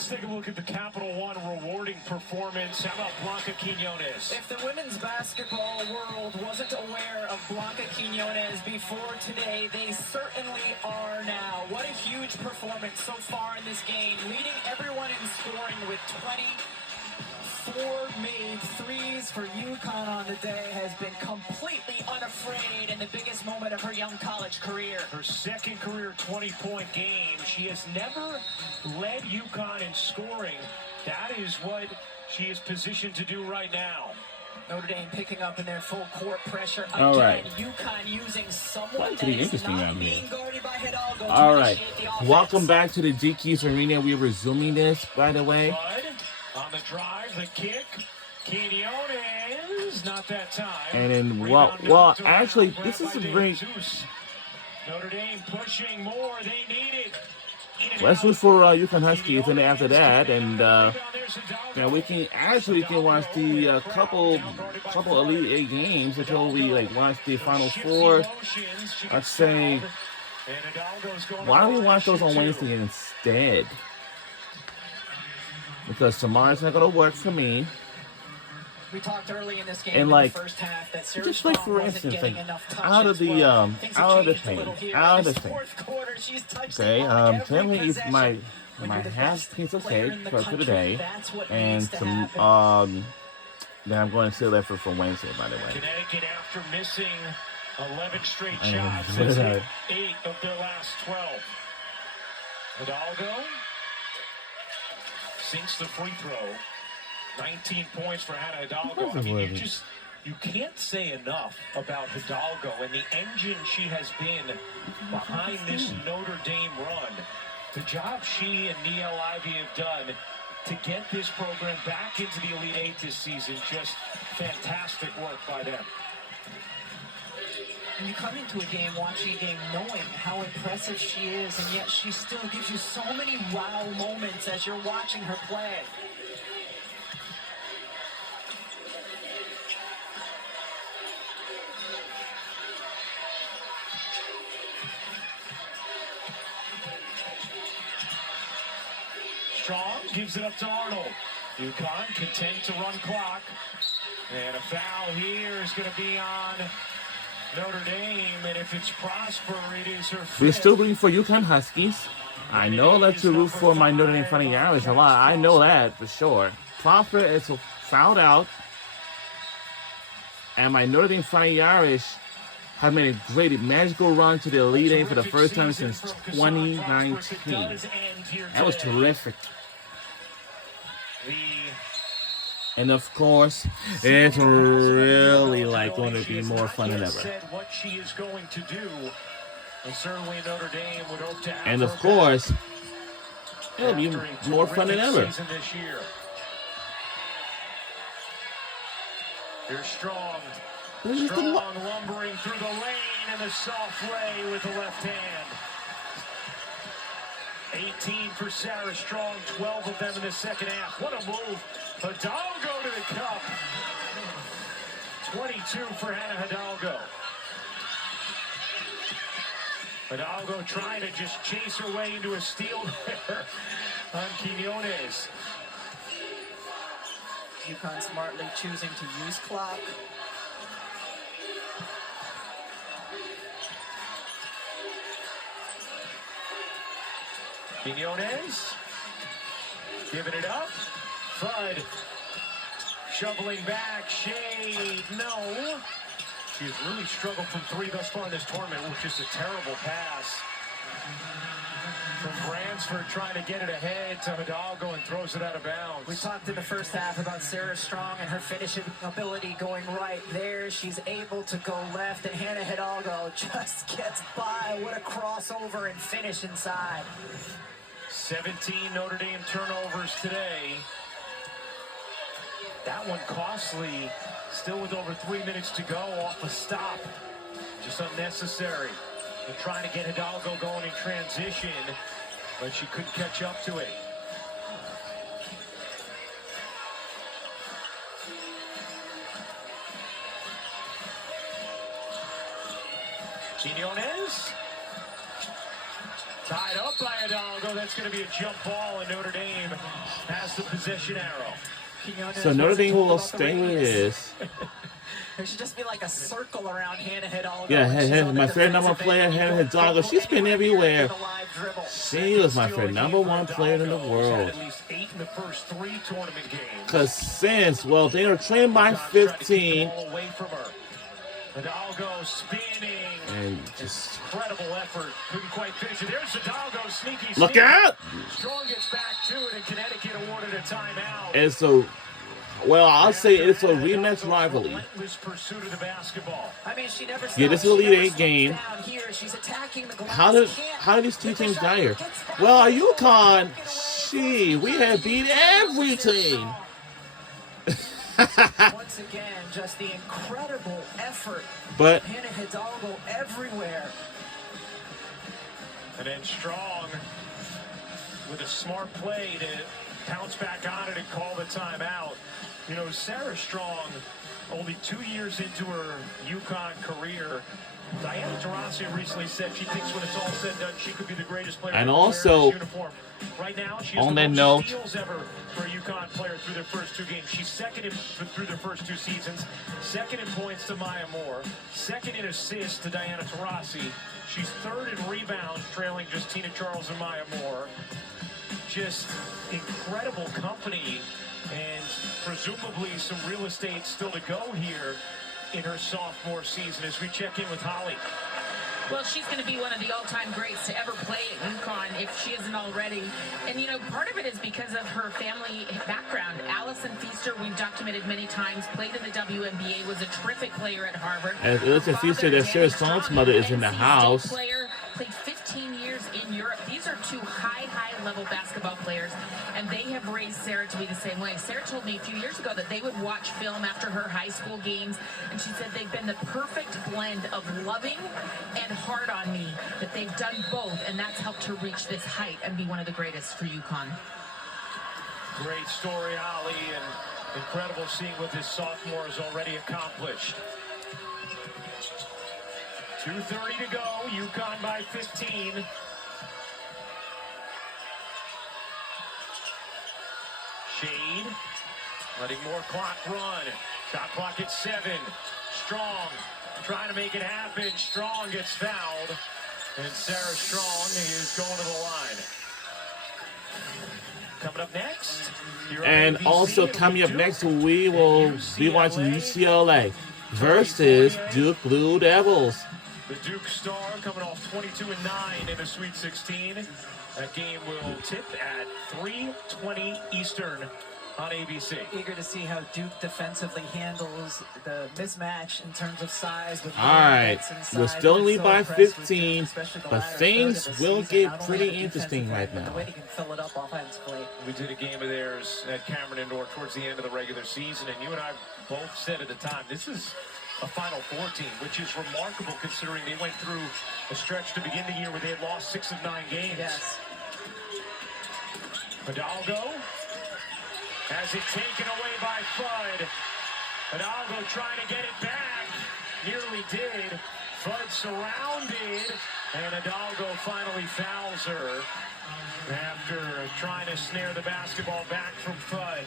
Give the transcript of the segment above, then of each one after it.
Let's take a look at the Capital One rewarding performance. How about Blanca Quiñones? If the women's basketball world wasn't aware of Blanca Quiñones before today, they certainly are now. What a huge performance so far in this game, leading everyone in scoring with 24 made threes for UConn on the day, has been completely unafraid in the biggest moment of her young college career. Her second career 20-point game. She has never led UConn in scoring. That is what she is positioned to do right now. Notre Dame picking up in their full court pressure. Again, all right. UConn using someone that is not being guarded by Hidalgo. All right. Welcome back to the GQ's Arena. We're resuming this, by the way. Bud on the drive, the kick. Quiñones, not that time. And then, well, actually, this is a great. Notre Dame pushing more. They need it. Let's root for UConn Huskies, and after that, and now we can watch the couple Elite Eight games until we watch the Final Four. I'd say, why don't we watch those on Wednesday instead? Because tomorrow's not going to work for me. We talked early in this game, and in the first half, that just for instance, out of the thing. Okay, generally is my half piece of cake for today, and some then I'm going to seal that for Wednesday, by the way. Connecticut, after missing 11 straight shots, has hit 8 of their last 12. Hidalgo sinks the free throw. 19 points for Hannah Hidalgo. I mean, you can't say enough about Hidalgo and the engine she has been behind this Notre Dame run. The job she and Leah Macy have done to get this program back into the Elite Eight this season, just fantastic work by them. And you come into a game, watching a game, knowing how impressive she is, and yet she still gives you so many wow moments as you're watching her play. Strong gives it up to Arnold. UConn content to run clock. And a foul here is going to be on Notre Dame. And if it's Prosper, it is her fifth. We're still rooting for UConn Huskies. I know that you root for my Notre Dame Fighting Irish a lot. I know that for sure. Prosper is fouled out. And my Notre Dame Fighting Irish have made a great magical run to the Elite Eight for the first time since 2019. That was terrific. And of course, it's really going to be more fun than ever. What she is going to do, and certainly Notre Dame would hope to have. And of course, it'll be more fun than ever. Here's Strong. Strong lumbering through the lane and the soft lay with the left hand. 18 for Sarah Strong, 12 of them in the second half. What a move. Hidalgo to the cup. 22 for Hannah Hidalgo. Hidalgo trying to just chase her way into a steal there on Quiñones. UConn smartly choosing to use clock. Quiñones giving it up. Bud shoveling back. Shade, no. She's really struggled from three thus far in this tournament, which is a terrible pass from Bransford, trying to get it ahead to Hidalgo and throws it out of bounds. We talked in the first half about Sarah Strong and her finishing ability going right there. She's able to go left, and Hannah Hidalgo just gets by. What a crossover and finish inside. 17 Notre Dame turnovers today. That one costly, still with over 3 minutes to go off a stop. Just unnecessary. They're trying to get Hidalgo going in transition, but she couldn't catch up to it. Quiñones. tied up by Hidalgo. That's going to be a jump ball, and Notre Dame has the possession arrow. So Notre Dame will stay with this. There should just be like a circle around Hannah Hidalgo. Yeah, my favorite number one player, Hannah Hidalgo. She's been everywhere. She was my favorite number one player in the world. At least 8 in the first 3 tournament games. Because since, well, they were trained by 15. Hidalgo spinning. And just incredible effort. Couldn't quite finish it. There's Hidalgo. Sneaky. Look out! Strong gets back to it, and Connecticut awarded a timeout. And so, well, I'll say it's a rematch rivalry. Pursuit of the basketball. I mean, she never Yeah, this is an Elite Eight game. She's attacking the glass. How did these two teams die here? Well, UConn, we have beat every team. Once again, just the incredible effort. But Hannah Hidalgo everywhere. And then Strong with a smart play to pounce back on it and call the timeout. You know, Sarah Strong, only 2 years into her UConn career, Diana Taurasi recently said she thinks when it's all said and done, she could be the greatest player and in also, uniform. Right now, she on has that the note, most steals ever for a UConn player through their first 2 games. She's second through their first 2 seasons, second in points to Maya Moore, second in assists to Diana Taurasi. She's third in rebounds, trailing just Tina Charles and Maya Moore. Just incredible company, and presumably some real estate still to go here in her sophomore season as we check in with Holly. Well, she's going to be one of the all-time greats to ever play at UConn if she isn't already. And, you know, part of it is because of her family background. Allison Feaster, we've documented many times, played in the WNBA, was a terrific player at Harvard. As Allison Feaster, that Sarah Strong's mother is in the house. Player, played 15 years in Europe. These are 2 high-level basketball players, and they have raised Sarah to be the same way. Sarah told me a few years ago that they would watch film after her high school games, and she said they've been the perfect blend of loving and hard on me, that they've done both, and that's helped her reach this height and be one of the greatest for UConn. Great story, Holly, and incredible seeing what this sophomore has already accomplished. 2:30 to go, UConn by 15. Shade, letting more clock run. Shot clock at 7. Strong, trying to make it happen. Strong gets fouled, and Sarah Strong is going to the line. Coming up next. And also coming up next, we will be watching UCLA versus Duke Blue Devils. The Duke Star coming off 22-9 in the Sweet 16. That game will tip at 3:20 Eastern on ABC. Eager to see how Duke defensively handles the mismatch in terms of size. With all right, we're still in lead by 15, but things will get pretty interesting right now. The way they can fill it up offensively. We did a game of theirs at Cameron Indoor towards the end of the regular season, and you and I both said at the time, this is a Final Four team, which is remarkable considering they went through a stretch to begin the year where they had lost 6 of 9 games. Yes. Hidalgo has it taken away by Fudd. Hidalgo trying to get it back. Nearly did. Fudd surrounded, and Hidalgo finally fouls her after trying to snare the basketball back from Fudd.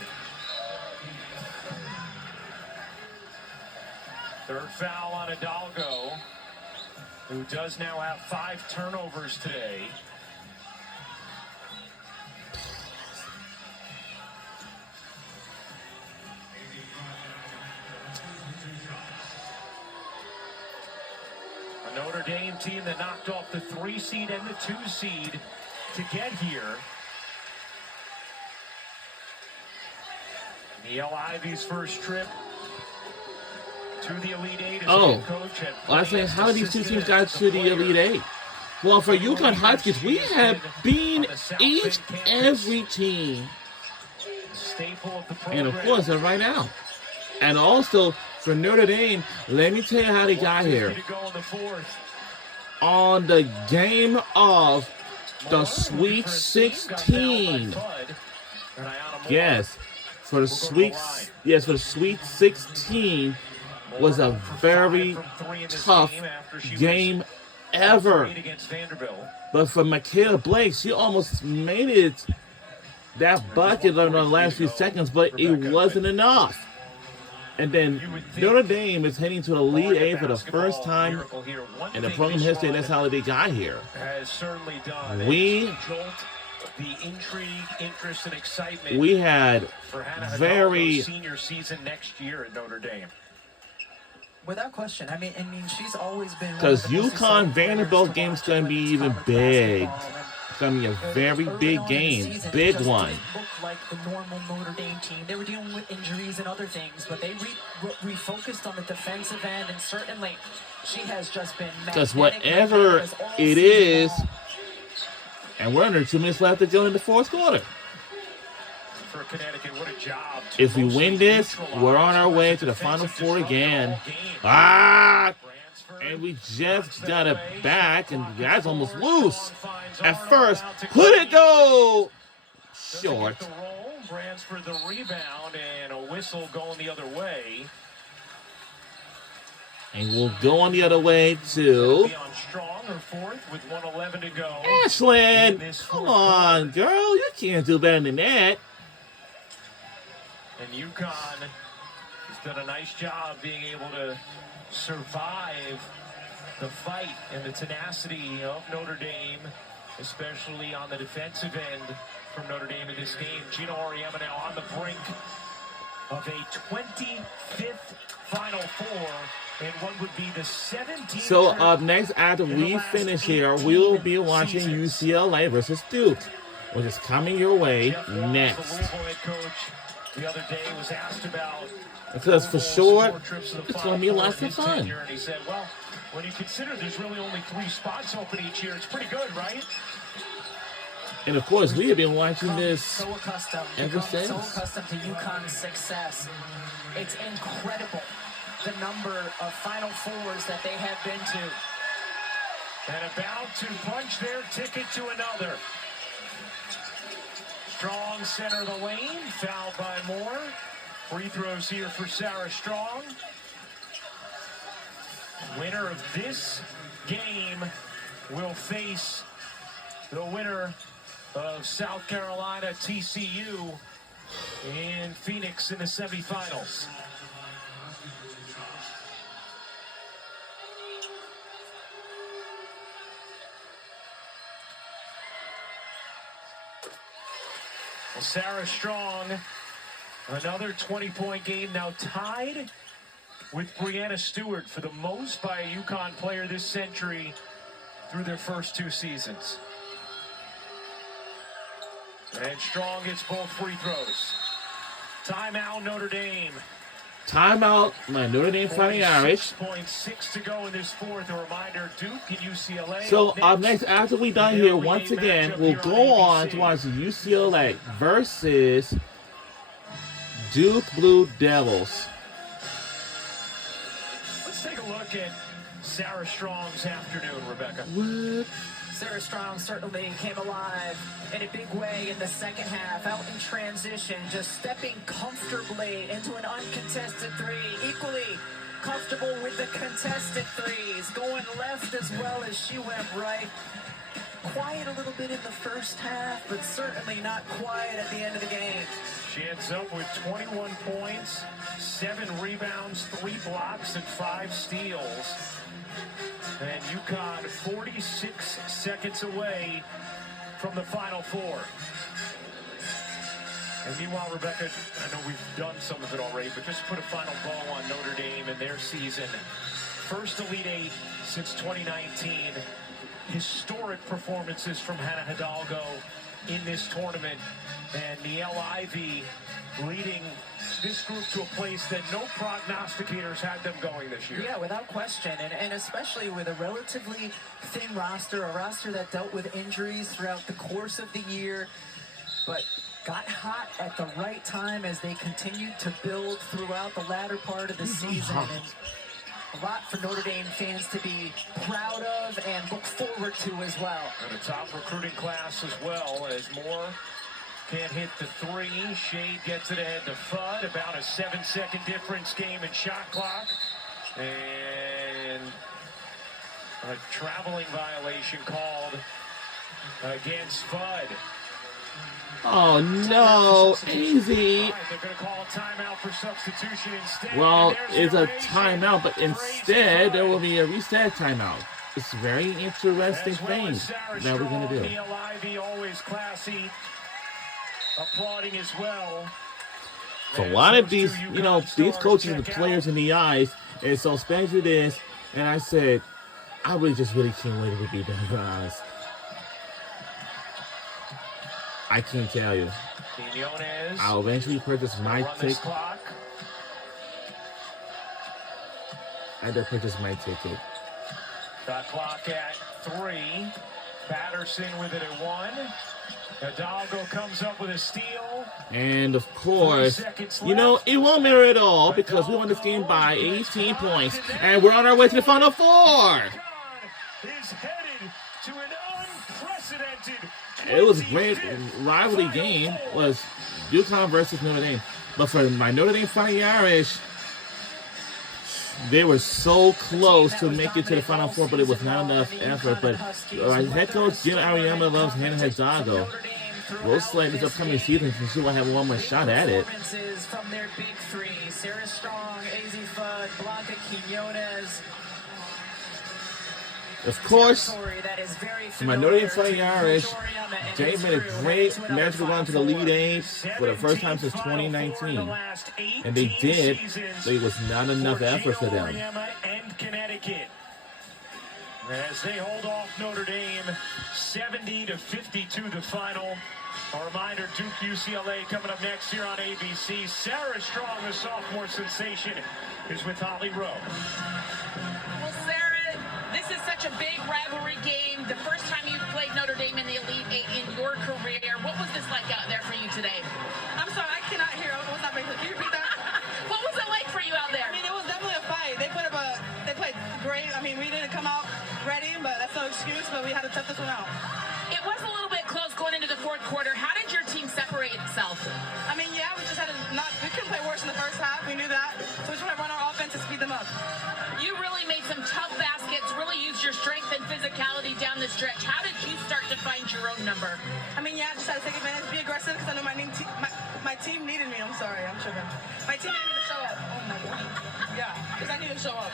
Third foul on Hidalgo, who does now have 5 turnovers today. A Notre Dame team that knocked off the 3 seed and the 2 seed to get here. Leah Abii's first trip to the Elite Eight as head coach. Well, I say, how these 2 teams got to the Elite Eight? Well, for UConn Huskies, we have beaten each every team. And of course, right now. And also, for Notre Dame, let me tell you how they got here. On the game of the Sweet 16. Yes, for the Sweet 16 was a very tough game ever. But for Michaela Blake, she almost made it that bucket on the last few seconds, but it wasn't enough. And then Notre Dame is heading to the Elite Eight for the first time in the program history, and that's how they got here. We had very senior season next year at Notre Dame. Without question. I mean, she's always been. Because UConn Vanderbilt game's going to be even big. It's going to be a very big game. Big one. It didn't look like the normal Notre Dame team. They were dealing with injuries and other things, but they refocused on the defensive end, and certainly she has just been. Because whatever it is, and we're under 2 minutes left to go in the fourth quarter. For Connecticut, what a job. If we win this, we're on our way to the Final Four again. And we just got it back, and that's almost loose. At first, could it go short? Bransford the rebound, and a whistle going the other way. And we'll go on the other way to Ashland. Come on, girl. You can't do better than that. And UConn has done a nice job being able to survive the fight and the tenacity of Notre Dame, especially on the defensive end from Notre Dame in this game. Gino Auriemma now on the brink of a 25th Final Four and what would be the 17th. So up next, after we finish here, we'll be watching UCLA versus Duke, which is coming your way next. The other day was asked about because for sure, it's going to be lots of fun. And he said, well, when you consider there's really only 3 spots open each year, it's pretty good, right? And of course, we have been watching this ever since. So accustomed to UConn's success. It's incredible the number of Final Fours that they have been to. And about to punch their ticket to another. Strong center of the lane, fouled by Moore. Free throws here for Sarah Strong. Winner of this game will face the winner of South Carolina TCU in Phoenix in the semifinals. Sarah Strong, another 20-point game, now tied with Brianna Stewart for the most by a UConn player this century through their first 2 seasons. And Strong gets both free throws. Timeout, Notre Dame. Timeout, my Notre Dame Fighting Irish. 6.6 to go in this fourth. A reminder, Duke and UCLA. So up next, after we're done here, once again, we'll go on to watch UCLA versus Duke Blue Devils. Let's take a look at Sarah Strong's afternoon, Rebecca. What? Sarah Strong certainly came alive in a big way in the second half, out in transition, just stepping comfortably into an uncontested 3, equally comfortable with the contested 3s, going left as well as she went right. Quiet a little bit in the first half, but certainly not quiet at the end of the game. She ends up with 21 points, 7 rebounds, 3 blocks, and 5 steals. And UConn 46 seconds away from the Final Four. And meanwhile, Rebecca, I know we've done some of it already, but just put a final bow on Notre Dame and their season. First Elite Eight since 2019. Historic performances from Hannah Hidalgo in this tournament. And Niele Ivey leading this group to a place that no prognosticators had them going this year. Yeah, without question, and especially with a relatively thin roster, a roster that dealt with injuries throughout the course of the year, but got hot at the right time as they continued to build throughout the latter part of the season. And a lot for Notre Dame fans to be proud of and look forward to as well. And a top recruiting class as well, as Moore can't hit the 3. Shade gets it ahead to Fudd. About a 7-second difference game in shot clock. And a traveling violation called against Bud. Oh no, easy. They're going to call a timeout for substitution instead. Well, it's a timeout, but instead there will be a reset timeout. It's a very interesting thing that we're going to do. Leah Macy, always classy, applauding as well. So a lot of these, these coaches and the players in the eyes, and so especially this, and I said, I really can't wait to be done, to be honest. I can't tell you. I'll eventually purchase my ticket. I had to purchase my ticket. The clock at 3. Patterson with it at 1. Hidalgo comes up with a steal. And of course, it won't matter at all because we won this game by 18 points. And we're on our way to the Final Four. Is headed to an unprecedented. It was a great rivalry game. Was UConn versus Notre Dame. But for my Notre Dame Fighting Irish, they were so close to make it to the Final Four, but it was not enough effort. But head coach Jacy Abii loves Hannah Hidalgo. We'll select this upcoming season and see if I have one more shot at it. From their big three, Sarah Strong, AZ Fudd, Blanca Quiñones. Of course, for my Notre Dame Fighting Irish, Jay made a great magical run to the Elite Eight for the first time since 2019. And they did, but it was not enough effort for them. As they hold off Notre Dame, 70-52 the final. A reminder, Duke UCLA coming up next here on ABC. Sarah Strong, the sophomore sensation, is with Holly Rowe. Well, Sarah, this is such a big rivalry game. The first time you played Notre Dame in the Elite Eight in your career. What was this like out there for you today? I'm sorry, I cannot hear. What's that? Can you repeat that? What was it like for you out there? I mean, it was definitely a fight. They played great. I mean, we didn't come out ready, but that's no excuse. But we had to tough this one out. It was a little bit close going into the fourth quarter. How did your team separate itself? I mean, yeah, we just had to we couldn't play worse in the first half. We knew that. So we just want to run our offense and speed them up. You really made some tough baskets, really used your strength and physicality down the stretch. How did you start to find your own number? I mean, yeah, I just had to take advantage, be aggressive, because I know my team needed me. I'm sorry, I'm tripping. My team needed me to show up. Oh, my God. Yeah, because I needed to show up.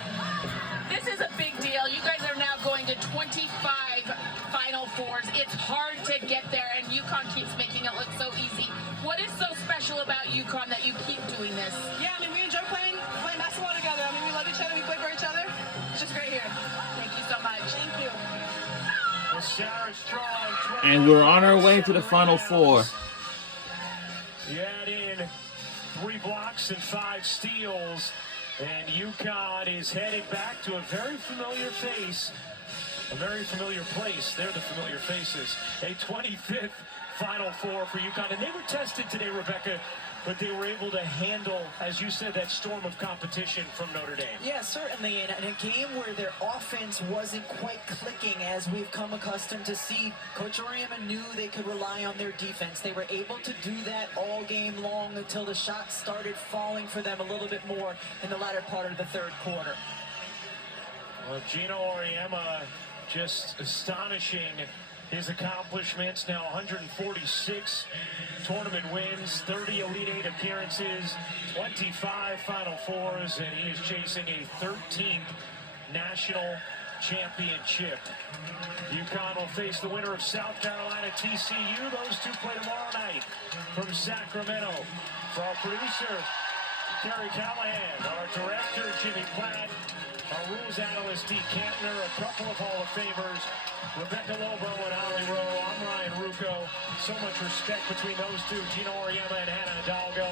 This is a big deal. You guys are now going to 25 Final Fours. It's hard to get there, and UConn keeps making it look so easy. What is so special about UConn that you keep doing this? Yeah, I mean, we enjoy playing basketball together. I mean, we love each other. We play for each other. It's just great here. Thank you so much. Thank you. And we're on our way to the Final Four. You add in 3 blocks and 5 steals, and UConn is headed back to a very familiar face, a very familiar place. They're the familiar faces. A 25th Final Four for UConn, and they were tested today, Rebecca, but they were able to handle, as you said, that storm of competition from Notre Dame. Yeah, certainly. In a game where their offense wasn't quite clicking as we've come accustomed to see, Coach Oriema knew they could rely on their defense. They were able to do that all game long until the shots started falling for them a little bit more in the latter part of the third quarter. Well, Gino Oriema just astonishing his accomplishments. Now 146 tournament wins, 30 Elite Eight appearances, 25 Final Fours, and he is chasing a 13th national championship. UConn will face the winner of South Carolina TCU. Those two play tomorrow night from Sacramento. For our producer, Terry Callahan, our director, Jimmy Platt, our rules analyst, Dee Kantner, a couple of Hall of Famers, Rebecca Lobo and Holly Rowe. I'm Ryan Rucco. So much respect between those two, Gino Oriema and Hannah Hidalgo.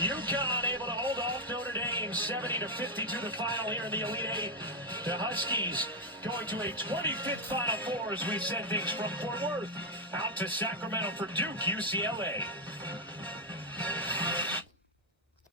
UConn able to hold off Notre Dame 70-52 the final here in the Elite Eight. The Huskies going to a 25th Final Four as we send things from Fort Worth out to Sacramento for Duke UCLA.